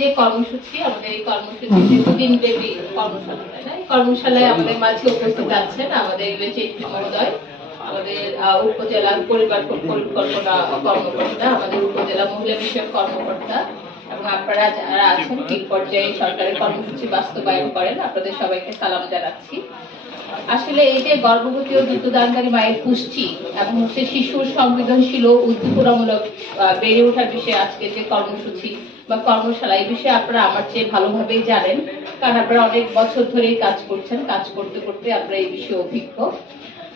যে কর্মসূচি, আমাদের এই কর্মশালায় আমাদের মাঝে উপস্থিত আছেন আমাদের মহোদয় আমাদের পরিবার পরিকল্পনা কর্মকর্তা, আমাদের উপজেলা মহিলা বিষয়ক কর্মকর্তা এবং আপনারা যারা আছেন পর্যায়ে সরকারের কর্মসূচি বাস্তবায়ন করেন, আপনাদের সবাইকে সালাম জানাচ্ছি। আসলে এই যে গর্ভবতী ও দুগ্ধদানকারী মায়ের পুষ্টি এবং হচ্ছে শিশুর সংবেদনশীল ও উদ্দীপনামূলক বেড়ে ওঠার বিষয়ে আজকে যে কর্মসূচি বা কর্মশালা এই বিষয়ে আপনারা আমার চেয়ে ভালোভাবেই জানেন। কারণ আপনারা অনেক বছর ধরেই কাজ করছেন, কাজ করতে করতে আপনারা এই বিষয়ে অভিজ্ঞ।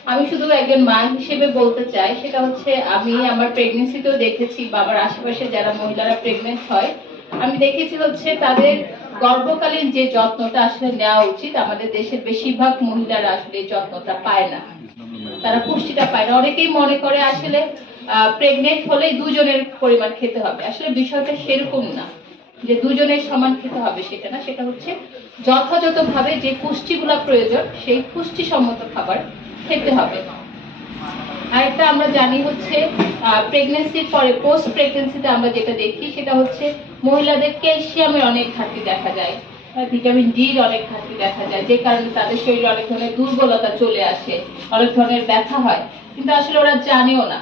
আমি শুধু একজন মা হিসেবে বলতে চাই, সেটা হচ্ছে আমি আমার প্রেগনেন্সিতেও দেখেছি বা আমার আশেপাশে যারা মহিলারা প্রেগনেন্ট হয়, আমি দেখেছি হচ্ছে তাদের গর্ভকালীন যে যত্নটা আসলে নেওয়া উচিত, আমাদের দেশের বেশিরভাগ মহিলারা আসলে যত্নটা পায় না। তারা পুষ্টিটা পায় না। অনেকেই মনে করে আসলে প্রেগনেন্ট হলে দুজনের পরিমাণ খেতে হবে। আসলে বিষয়টা সেরকম না যে দুজনের সমান খেতে হবে সেটা না, সেটা হচ্ছে যথাযথভাবে যে পুষ্টিগুলা প্রয়োজন, সেই পুষ্টিসম্মত খাবার খেতে হবে। আরেকটা আমরা জানি হচ্ছে প্রেগনেন্সির পরে পোস্ট প্রেগনেন্সিতে আমরা যেটা দেখি, সেটা হচ্ছে মহিলাদের ক্যালসিয়ামের অনেক ঘাটতি দেখা যায় ভিটামিন ডির অনেক ঘাটতি দেখা যায়, যে কারণে তাদের শরীরে অনেক ধরনের দুর্বলতা চলে আসে, অনেক ধরনের ব্যথা হয়। কিন্তু আসলে ওরা জানেও না।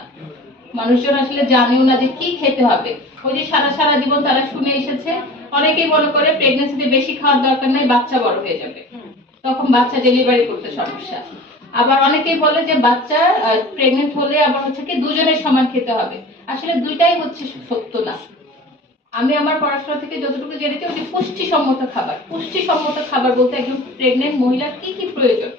মানুষজন আসলে জানেও না যে কি খেতে হবে। ওই যে সারা সারা জীবন তারা শুনে এসেছে অনেকেই মনে করে প্রেগনেন্সিতে বেশি খাওয়ার দরকার নাই বাচ্চা বড় হয়ে যাবে। তখন বাচ্চা ডেলিভারি করতে সমস্যা। আবার অনেকেই বলে যে বাচ্চা প্রেগনেন্ট হলে আবার হচ্ছে কি দুজনের সমান খেতে হবে। আসলে দুইটাই হচ্ছে সত্য না। আমি আমার পড়াশোনা থেকে যতটুকু জেনেছি ওই যে পুষ্টিসম্মত খাবার। পুষ্টিসম্মত খাবার বলতে একজন প্রেগনেন্ট মহিলার কি কি প্রয়োজন?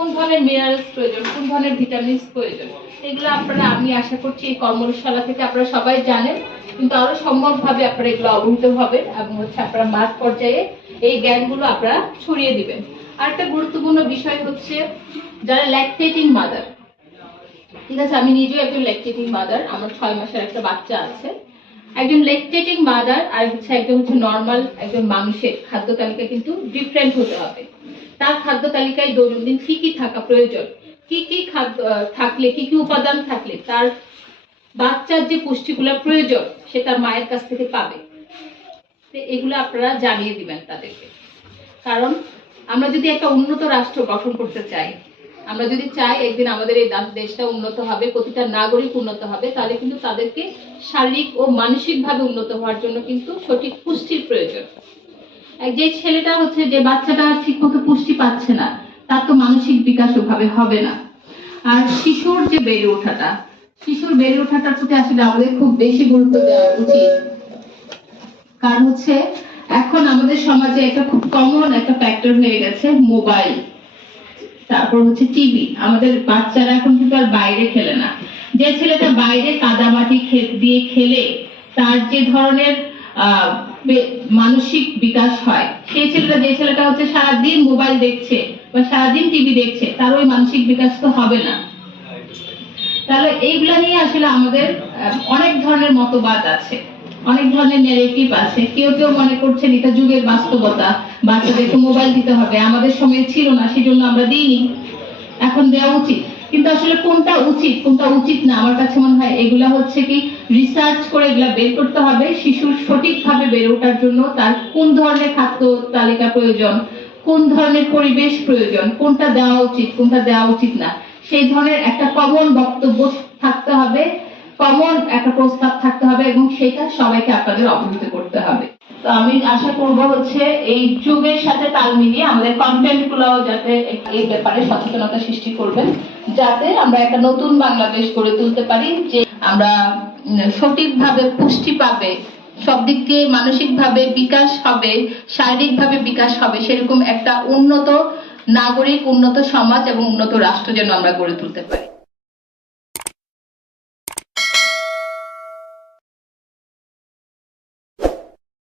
কোন ধরনের মিনারেলস প্রয়োজন, কোন ধরনের ভিটামিনস প্রয়োজন? এগুলো আপনারা, আমি আশা করছি এই কর্মশালা থেকে আপনারা সবাই জানেন, কিন্তু আরও সম্ভব ভাবে আপনারা এগুলো অবহিত হবেন এবং হচ্ছে আপনারা মাঠ পর্যায়ে এই জ্ঞানগুলো আপনারা ছড়িয়ে দিবেন। আরেকটা গুরুত্বপূর্ণ বিষয় হচ্ছে যারা ল্যাকটেটিং মাদার ঠিক আছে, আমি নিজেও একজন ল্যাকটেটিং মাদার আমার ছয় মাসের একটা বাচ্চা আছে। একজন লেকটেটিং মাদার আর হচ্ছে একজন হচ্ছে নর্মাল একজন মানুষের খাদ্য তালিকা কিন্তু ডিফারেন্ট হতে হবে। তার খাদ্য তালিকায় দৈনন্দিন কি কি থাকা প্রয়োজন? কি কি খাদ্য থাকলে, কি কি উপাদান থাকলে তার বাচ্চার যে পুষ্টিগুলো প্রয়োজন, সে তার মায়ের কাছ থেকে পাবে। এগুলো আপনারা জানিয়ে দিবেন তাদেরকে। কারণ আমরা যদি একটা উন্নত রাষ্ট্র গঠন করতে চাই, আমরা যদি চাই একদিন আমাদের এই দেশটা উন্নত হবে, প্রতিটা নাগরিক উন্নত হবে, তাহলে কিন্তু তাদেরকে শারীরিক ও মানসিকভাবে উন্নত হওয়ার জন্য কিন্তু সঠিক পুষ্টির প্রয়োজন। যে ছেলেটা হচ্ছে যে বাচ্চাটা ঠিক মতো পুষ্টি পাচ্ছে না, তার তো মানসিক বিকাশ ওভাবে হবে না। আর শিশুর যে বেড়ে ওঠাটা, শিশুর বেড়ে ওঠাটার প্রতি আসলে আমাদের খুব বেশি গুরুত্ব দেওয়া উচিত। কারণ হচ্ছে, এখন আমাদের সমাজে একটা খুব কমন একটা ফ্যাক্টর হয়ে গেছে মোবাইল তারপর হচ্ছে টিভি আমাদের বাচ্চারা এখন কিন্তু আর বাইরে খেলে না। যে ছেলেটা বাইরে কাদামাটি খে- দিয়ে খেলে, তার যে ধরনের মানসিক বিকাশ হয়। সেই ছেলেটা, যে ছেলেটা হচ্ছে সারাদিন মোবাইল দেখছে বা সারাদিন টিভি দেখছে, তার ওই মানসিক বিকাশ তো হবে না। তাহলে এইগুলা নিয়ে আসলে আমাদের অনেক ধরনের মতবাদ আছে। অনেক ধরনের নেগেটিভ আছে। কেউ কেউ মনে করছেন এটা যুগের বাস্তবতা, বাচ্চাদেরকে মোবাইল দিতে হবে। আমাদের সময় ছিল না, সেজন্য আমরা দিইনি। এখন দেওয়া উচিত। কিন্তু আসলে কোনটা উচিত কোনটা উচিত না? আমার কাছে মনে হয় এগুলা হচ্ছে কি রিসার্চ করে এগুলা বের করতে হবে, শিশুর সঠিকভাবে বেড়ে ওঠার জন্য তার কোন ধরনের খাদ্য তালিকা প্রয়োজন, কোন ধরনের পরিবেশ প্রয়োজন, কোনটা দেওয়া উচিত, কোনটা দেওয়া উচিত না। সেই ধরনের একটা কমন বক্তব্য থাকতে হবে কমন একটা প্রস্তাব থাকতে হবে এবং সেটা সবাইকে আপনাদের অবহিত করতে হবে। তো আমি আশা করব হচ্ছে এই যুগের সাথে তাল মিলিয়ে আমাদের কন্টেন্ট গুলোও যাতে এই ব্যাপারে সচেতনতা সৃষ্টি করবেন যাতে আমরা একটা নতুন বাংলাদেশ গড়ে তুলতে পারি, যে আমরা সঠিকভাবে পুষ্টি পাবে সব দিক দিয়ে মানসিক ভাবে বিকাশ হবে শারীরিক ভাবে বিকাশ হবে, সেরকম একটা উন্নত নাগরিক, উন্নত সমাজ এবং উন্নত রাষ্ট্র যেন আমরা গড়ে তুলতে পারি।